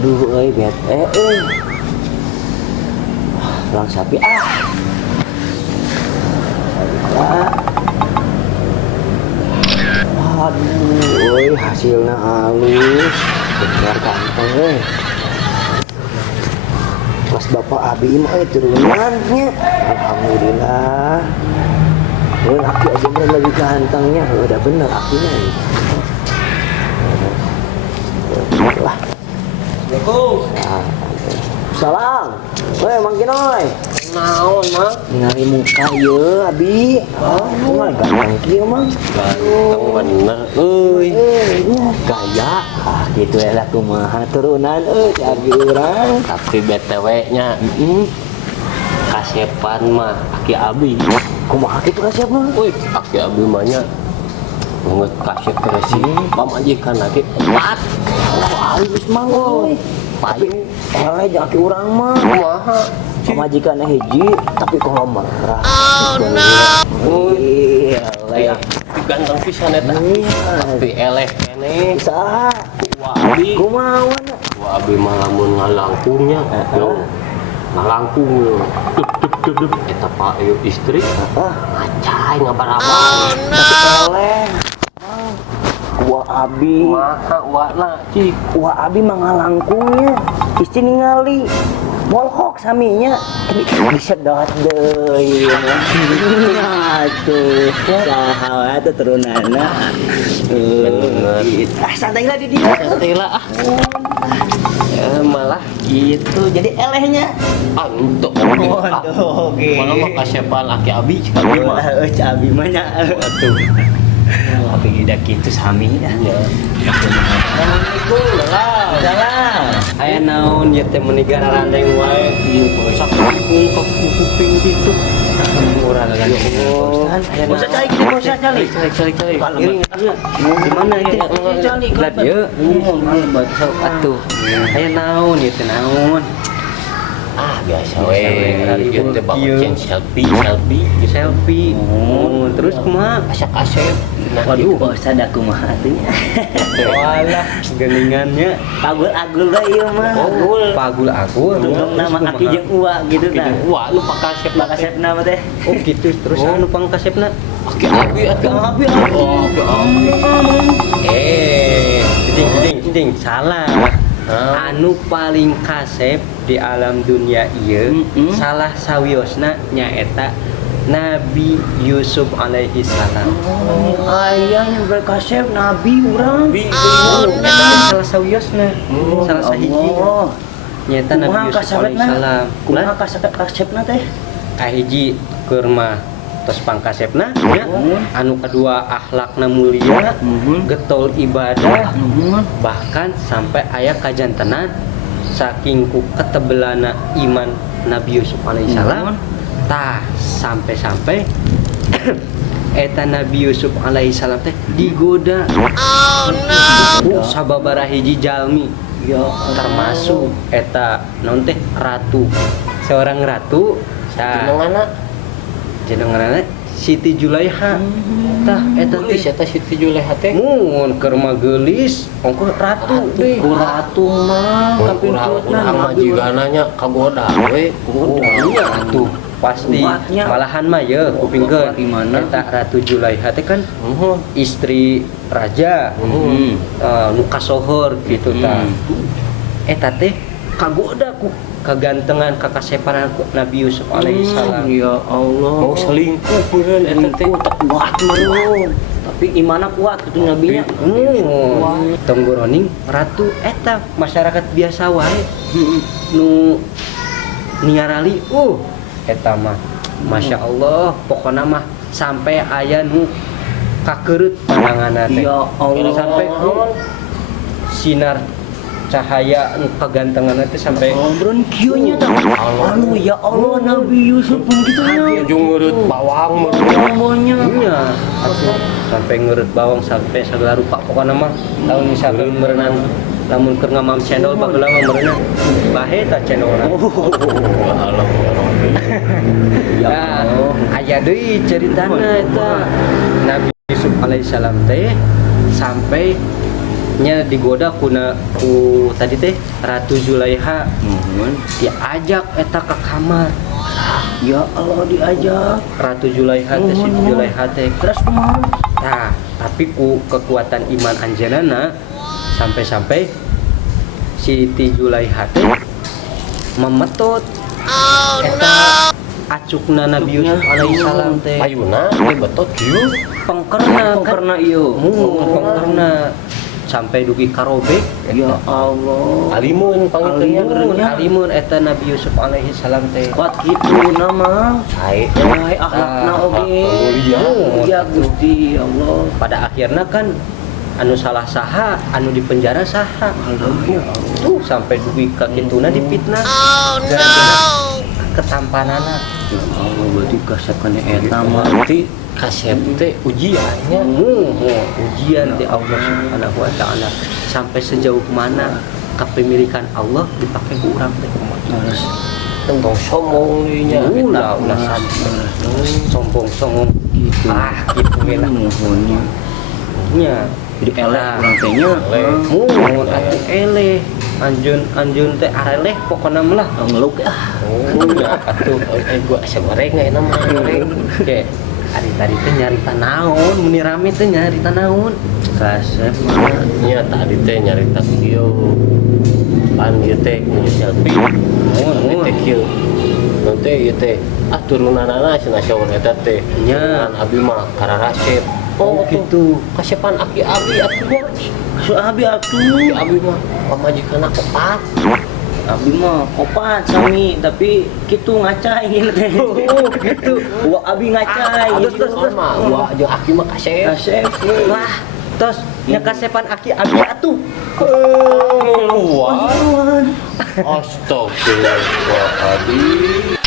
Aduh, bet, lang sapi aduh, hasilnya halus, benar kantong, pas bapak Abi mah turunannya, alhamdulillah. Aki aja bener lagi gantengnya, udah bener akinya. Lah. Salam. Weh, Mang Kinoy. Naon, Mang? Ningali muka ye, Abi. Mah ganteng kieu, Mang. Ganteng bener, Gaya. Gitu ya kumaha turunan cari urang. Tapi BTW-nya kasepan mah Aki Abi. Kumaha kitu kasep mah? Aki Abi mah nya ngeut kasep terus pamajikan lagi 4. Halus Mang euy. Tapi jaki urang mah. Kumaha? Pamajikanna hiji tapi kalau merah. Iya, ganteng pisan eta. Tapi eleh keneh. Saha? Wa Abi. Kumaha? Wa Abi mah lamun ngalangkungnya. Yo. Ngalangkung yo. Dup eta Pak yo istri. Ngacai ngabar-abar. Tapi eleh. Wa Abi. Maha wana cik. Wa Abi mangalangkungnya. Istri ningali. Molhok saminya tapi disedot deui atuh saha atuh turunanna santai lah di dia santai lah malah gitu jadi elehnya untuk waduh oke malah mah kasepan Aki Abi Abi mah Abi mah nya atuh tapi tidak gitu sami dah ya. Assalamualaikum. Salam. Aya naon ieu teh meuni gararandeng wae ieu bosak kungkap kuping gitu. Urang kan. Bosa cari gini bosa cari. Cari. Di mana itu? Cari Lah dieu. Baca atuh. Aya naon ieu teh naon? Biasa we ieu teh bagian selfie. Terus kumaha? Kaset. Waduh, bosa da kumaha atunya. Walah, geningannya Pagul-agul da ieu mah. Pagul-agul. Tunggu nama Aki jeung Uwa gitu tah. Wah, lu pakasepna mah teh. Oh gitu, terus anu pangkasepna? Aki Abi. Cing, salah. Anu paling kasep di alam dunia ieu salah sawiosna nyaeta Nabi Yusuf alaihi salam. Aya yang berkasep Nabi urang. Salah sawiosna. Salah sahiji. Nyaeta Nabi Yusuf alaihi salam. Kumaha kasepna teh? Kahiji keur mah tos pangkasepna nya. Anu kedua akhlakna mulia, getol ibadah, bahkan sampai aya kajantenan saking ku ketebelana iman Nabi Yusuf alaihi salam. Tah sampai eta Nabi Yusuf alaihi salam teh digoda sababaraha hiji jalmi termasuk eta naon teh ratu, seorang ratu jenenganna Siti Julaiha. Tah eta teh Siti Julaiha teh mun keur mah geulis ongko ratu deui. Ratu mah kapintutna majigana nya kagoda we kugoda ratu pasti malahan mah ye kupingkeun eta Ratu Julaiha teh kan istri raja nu kasohor gitu tah. Eta teh kagoda ku kagantengan kakasepanan Nabi Yusuf alaihi salam. Ya Allah. Mau selingkuh beureun eta teh kuat mah. Tapi imanna kuat kitu nabinya. Tenggoroning ratu eta masyarakat biasa wae nu niarali eta mah Masya Allah pokoknya mah sampai aya nu kakereut pandanganna teh. Ya Allah. Sampai sinar cahaya nu kagantenganna teh sampai beun kieu nya tah. Anu ya Allah Nabi Yusuf pun kitu nya. ujung ngeureut bawang Monya. Sampai ngeureut bawang sampai segala rupa pokoknya mah tahun misalkan berenang lamun keur ngamam cendol bageula mah berenang bahe tah cendolna. Ya, aya deui ceritana eta Nabi Yusuf alaihissalam teh sampai nya digoda ku tadi teh Ratu Zulaiha. Diajak eta ke kamar. Ya Allah diajak. Ratu Zulaiha teh si Zulaiha teh Terus kumaha? nah tapi ku kekuatan iman anjeunna sampai-sampai Siti Zulaiha teh memetut eta acukna Nabi Yusuf alaihissalam teh Payuna teh betot kieu. pengkerna ieu. pengkerna sampai dugi karobek Ya Allah. Alimun pangiteunya alimun eta Nabi Yusuf alaihissalam teh Kuat kitu nama. sae Ai akhlakna oge. Ya Gusti Allah. pada akhirnya kan anu salah saha anu dipenjara saha tuh sampai dugi ka kituna dipitnah gara-gara ketampanana. Ya Allah berarti kasepkeun eta mah. berarti kasep teh ujiannya. Ujian di Allah Subhanahu wa taala sampai sejauh mana kepemilikan Allah dipakai ku urang teh. Terus Tentang sombong nya Ulah sombong gitu. gitu we lah. Nuhunnya. Nya Jadi elek urang teh nya. mun atuh eleh anjeun teh areleh pokona mah lah. Ngeluk ah. Ya atuh gua asa goreng ya nama goreng. Oke, ari tadi teh nyarita naon, muni rame teh nyarita naon. Kasep mah. Nya tadi teh nyarita kieu. Pan ieu teh nu selfie. Mun Teh kieu. Nu teh ieu teh turunanana cenah saur eta teh. Nya. Turunan abi mah kararasep. Oh gitu. Kasepan aki abi atuh. Su abi atuh. Aki abi mah pamajikanna opat. Abi mah opat sami tapi kitu ngacai teh. Oh gitu. Wa abi ngacai. Terus. Mah gua jeung aki mah kasep. Kasep. Lah, tos nya kasepan aki abi atuh. Wah. Astagfirullahaladzim.